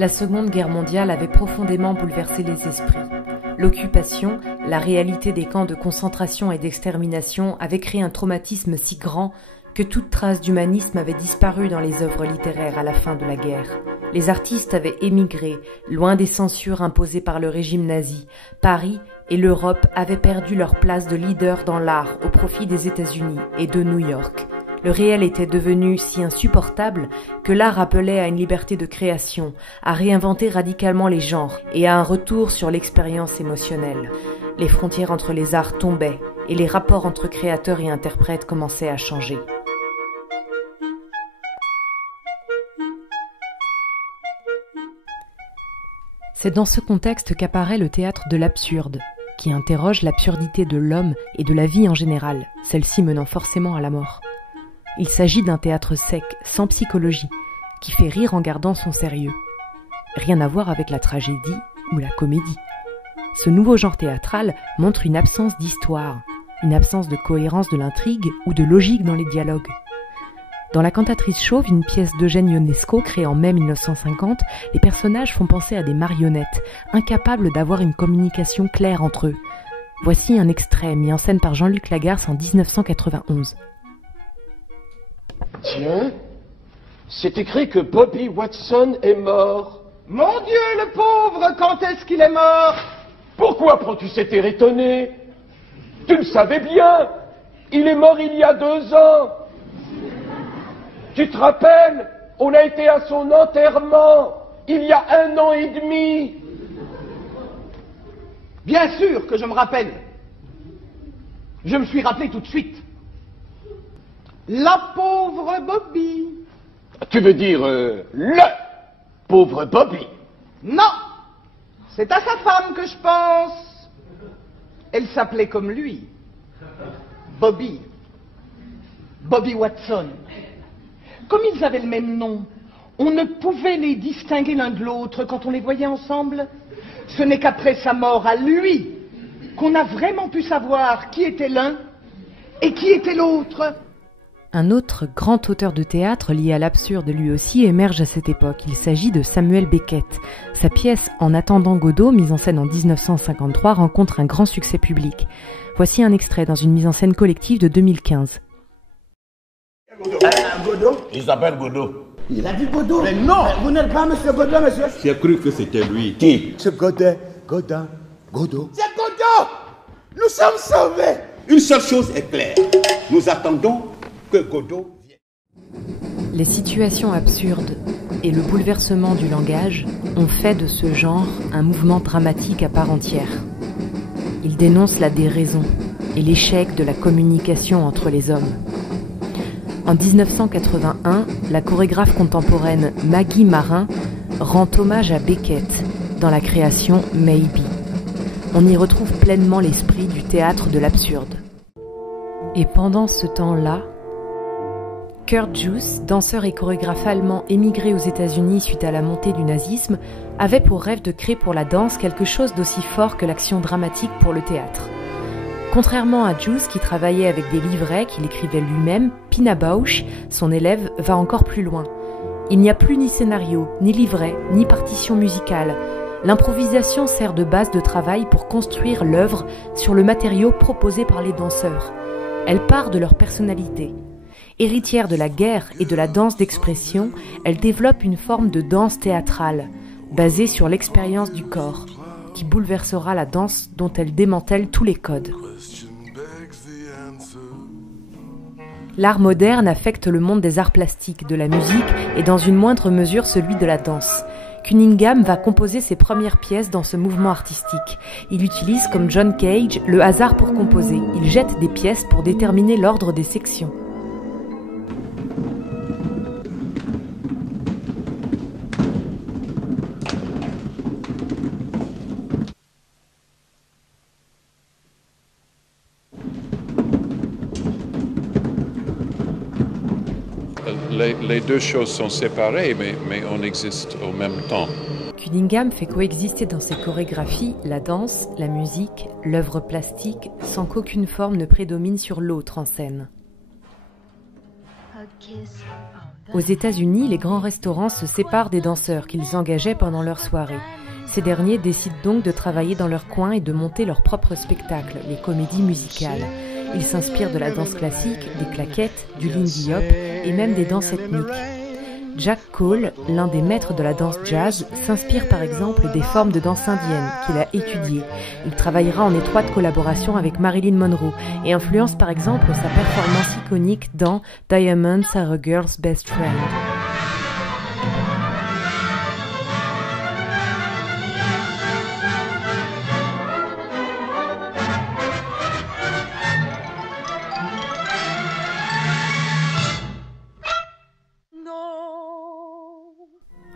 La Seconde Guerre mondiale avait profondément bouleversé les esprits. L'occupation, la réalité des camps de concentration et d'extermination avaient créé un traumatisme si grand que toute trace d'humanisme avait disparu dans les œuvres littéraires à la fin de la guerre. Les artistes avaient émigré, loin des censures imposées par le régime nazi. Paris et l'Europe avaient perdu leur place de leader dans l'art au profit des États-Unis et de New York. Le réel était devenu si insupportable que l'art appelait à une liberté de création, à réinventer radicalement les genres et à un retour sur l'expérience émotionnelle. Les frontières entre les arts tombaient et les rapports entre créateurs et interprètes commençaient à changer. C'est dans ce contexte qu'apparaît le théâtre de l'absurde, qui interroge l'absurdité de l'homme et de la vie en général, celle-ci menant forcément à la mort. Il s'agit d'un théâtre sec, sans psychologie, qui fait rire en gardant son sérieux. Rien à voir avec la tragédie ou la comédie. Ce nouveau genre théâtral montre une absence d'histoire, une absence de cohérence de l'intrigue ou de logique dans les dialogues. Dans La Cantatrice chauve, une pièce d'Eugène Ionesco créée en mai 1950, les personnages font penser à des marionnettes, incapables d'avoir une communication claire entre eux. Voici un extrait mis en scène par Jean-Luc Lagarce en 1991. Tiens, c'est écrit que Bobby Watson est mort. Mon Dieu, le pauvre, quand est-ce qu'il est mort? Pourquoi prends-tu cet air étonné? Tu le savais bien, il est mort il y a 2 ans. Tu te rappelles, on a été à son enterrement, il y a 1 an et demi. Bien sûr que je me rappelle. Je me suis rappelé tout de suite. La pauvre Bobby. Tu veux dire le pauvre Bobby? Non, c'est à sa femme que je pense. Elle s'appelait comme lui. Bobby. Bobby Watson. Comme ils avaient le même nom, on ne pouvait les distinguer l'un de l'autre quand on les voyait ensemble. Ce n'est qu'après sa mort à lui qu'on a vraiment pu savoir qui était l'un et qui était l'autre. Un autre grand auteur de théâtre lié à l'absurde lui aussi émerge à cette époque. Il s'agit de Samuel Beckett. Sa pièce En attendant Godot, mise en scène en 1953, rencontre un grand succès public. Voici un extrait dans une mise en scène collective de 2015. Godot? Il s'appelle Godot. Il a dit Godot? Mais non! Vous n'êtes pas monsieur Godot, monsieur? J'ai cru que c'était lui. Qui? C'est Godot. Godot. C'est Godot! Nous sommes sauvés! Une seule chose est claire. Nous attendons que Godot vienne. Les situations absurdes et le bouleversement du langage ont fait de ce genre un mouvement dramatique à part entière. Il dénonce la déraison et l'échec de la communication entre les hommes. En 1981, la chorégraphe contemporaine Maggie Marin rend hommage à Beckett dans la création Maybe. On y retrouve pleinement l'esprit du théâtre de l'absurde. Et pendant ce temps-là, Kurt Jooss, danseur et chorégraphe allemand émigré aux États-Unis suite à la montée du nazisme, avait pour rêve de créer pour la danse quelque chose d'aussi fort que l'action dramatique pour le théâtre. Contrairement à Jooss, qui travaillait avec des livrets qu'il écrivait lui-même, Pina Bausch, son élève, va encore plus loin. Il n'y a plus ni scénario, ni livret, ni partition musicale. L'improvisation sert de base de travail pour construire l'œuvre sur le matériau proposé par les danseurs. Elle part de leur personnalité. Héritière de la guerre et de la danse d'expression, elle développe une forme de danse théâtrale, basée sur l'expérience du corps, qui bouleversera la danse dont elle démantèle tous les codes. L'art moderne affecte le monde des arts plastiques, de la musique et dans une moindre mesure celui de la danse. Cunningham va composer ses premières pièces dans ce mouvement artistique. Il utilise, comme John Cage, le hasard pour composer. Il jette des pièces pour déterminer l'ordre des sections. Les deux choses sont séparées, mais on existe au même temps. Cunningham fait coexister dans ses chorégraphies la danse, la musique, l'œuvre plastique, sans qu'aucune forme ne prédomine sur l'autre en scène. A kiss Aux États-Unis, les grands restaurants se séparent des danseurs qu'ils engageaient pendant leur soirée. Ces derniers décident donc de travailler dans leur coin et de monter leur propre spectacle, les comédies musicales. Ils s'inspirent de la danse classique, des claquettes, du lindy hop et même des danses ethniques. Jack Cole, l'un des maîtres de la danse jazz, s'inspire par exemple des formes de danse indienne qu'il a étudiées. Il travaillera en étroite collaboration avec Marilyn Monroe et influence par exemple sa performance iconique dans Diamonds Are a Girl's Best Friend.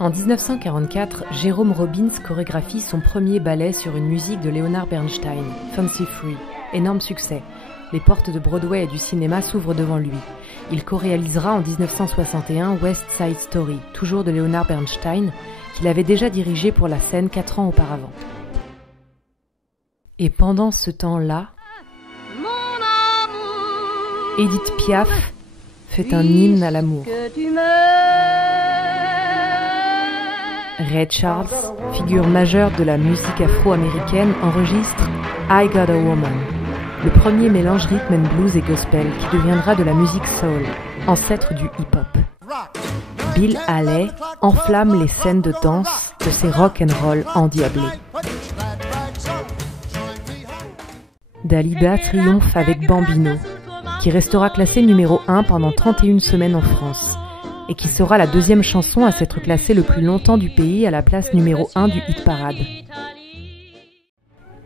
En 1944, Jerome Robbins chorégraphie son premier ballet sur une musique de Leonard Bernstein, Fancy Free. Énorme succès. Les portes de Broadway et du cinéma s'ouvrent devant lui. Il co-réalisera en 1961 West Side Story, toujours de Leonard Bernstein, qu'il avait déjà dirigé pour la scène 4 ans auparavant. Et pendant ce temps-là, Edith Piaf fait un hymne à l'amour. Ray Charles, figure majeure de la musique afro-américaine, enregistre I Got a Woman, le premier mélange rhythm and blues et gospel qui deviendra de la musique soul, ancêtre du hip-hop. Bill Haley enflamme les scènes de danse de ses rock'n'roll endiablés. Dalida triomphe avec Bambino, qui restera classé numéro 1 pendant 31 semaines en France, et qui sera la deuxième chanson à s'être classée le plus longtemps du pays à la place numéro 1 du hit-parade.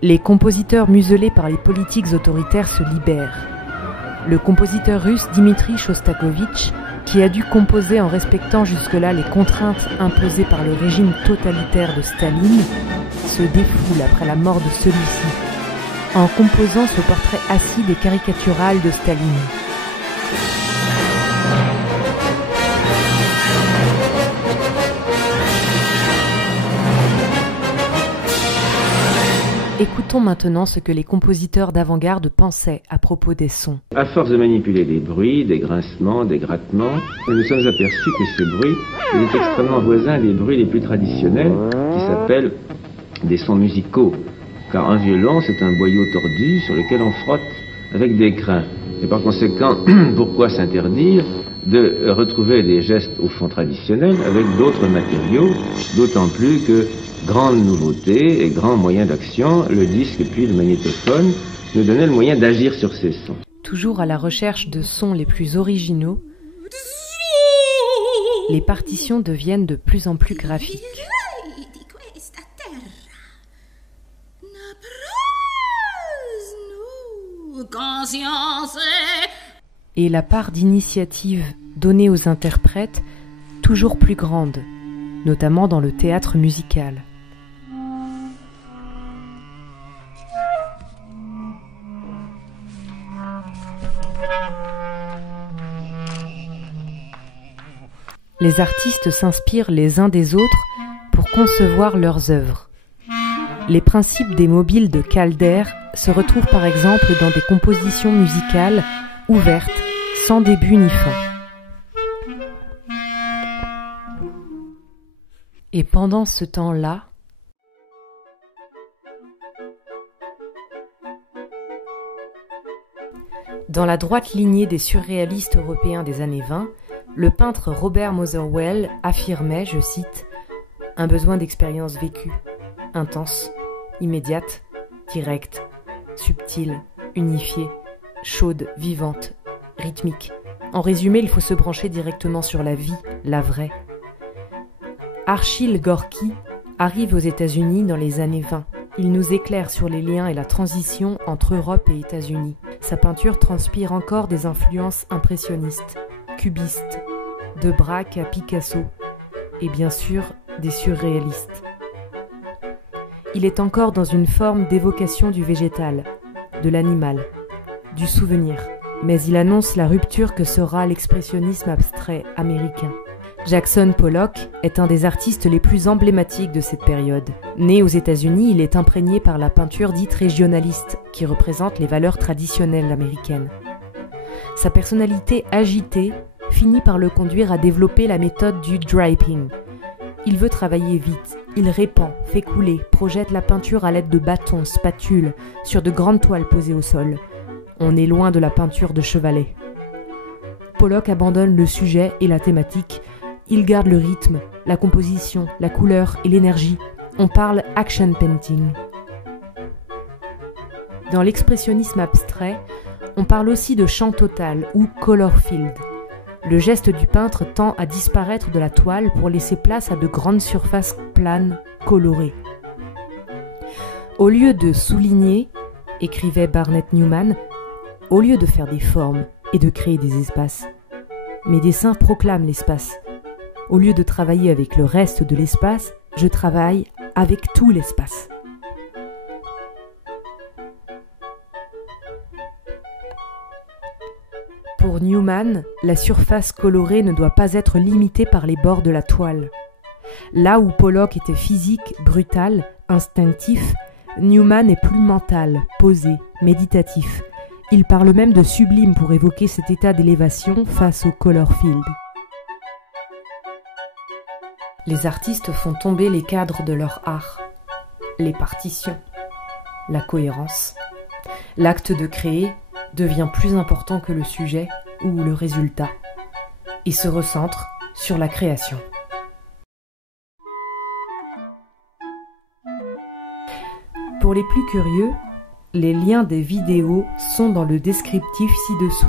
Les compositeurs muselés par les politiques autoritaires se libèrent. Le compositeur russe Dmitri Shostakovich, qui a dû composer en respectant jusque-là les contraintes imposées par le régime totalitaire de Staline, se défoule après la mort de celui-ci, en composant ce portrait acide et caricatural de Staline. Écoutons maintenant ce que les compositeurs d'avant-garde pensaient à propos des sons. À force de manipuler des bruits, des grincements, des grattements, nous nous sommes aperçus que ces bruits étaient extrêmement voisins des bruits les plus traditionnels qui s'appellent des sons musicaux. Car un violon, c'est un boyau tordu sur lequel on frotte avec des grains. Et par conséquent, pourquoi s'interdire de retrouver des gestes au fond traditionnels avec d'autres matériaux, d'autant plus que grande nouveauté et grand moyen d'action, le disque puis le magnétophone nous donnaient le moyen d'agir sur ces sons. Toujours à la recherche de sons les plus originaux, les partitions deviennent de plus en plus graphiques. Et la part d'initiative donnée aux interprètes toujours plus grande, notamment dans le théâtre musical. Les artistes s'inspirent les uns des autres pour concevoir leurs œuvres. Les principes des mobiles de Calder se retrouvent par exemple dans des compositions musicales ouvertes, sans début ni fin. Et pendant ce temps-là, dans la droite lignée des surréalistes européens des années 20, le peintre Robert Motherwell affirmait, je cite, « un besoin d'expérience vécue, intense, immédiate, directe, subtile, unifiée, chaude, vivante, rythmique. En résumé, il faut se brancher directement sur la vie, la vraie. » Archil Gorky arrive aux États-Unis dans les années 20. Il nous éclaire sur les liens et la transition entre Europe et États-Unis. Sa peinture transpire encore des influences impressionnistes, cubistes, de Braque à Picasso, et bien sûr des surréalistes. Il est encore dans une forme d'évocation du végétal, de l'animal, du souvenir, mais il annonce la rupture que sera l'expressionnisme abstrait américain. Jackson Pollock est un des artistes les plus emblématiques de cette période. Né aux États-Unis, il est imprégné par la peinture dite régionaliste, qui représente les valeurs traditionnelles américaines. Sa personnalité agitée finit par le conduire à développer la méthode du draping. Il veut travailler vite, il répand, fait couler, projette la peinture à l'aide de bâtons, spatules, sur de grandes toiles posées au sol. On est loin de la peinture de chevalet. Pollock abandonne le sujet et la thématique. Il garde le rythme, la composition, la couleur et l'énergie. On parle action painting. Dans l'expressionnisme abstrait, on parle aussi de champ total ou color field. Le geste du peintre tend à disparaître de la toile pour laisser place à de grandes surfaces planes, colorées. Au lieu de souligner, écrivait Barnett Newman, au lieu de faire des formes et de créer des espaces, mes dessins proclament l'espace. Au lieu de travailler avec le reste de l'espace, je travaille avec tout l'espace. Pour Newman, la surface colorée ne doit pas être limitée par les bords de la toile. Là où Pollock était physique, brutal, instinctif, Newman est plus mental, posé, méditatif. Il parle même de sublime pour évoquer cet état d'élévation face au color field. Les artistes font tomber les cadres de leur art, les partitions, la cohérence. L'acte de créer devient plus important que le sujet ou le résultat et se recentre sur la création. Pour les plus curieux, les liens des vidéos sont dans le descriptif ci-dessous.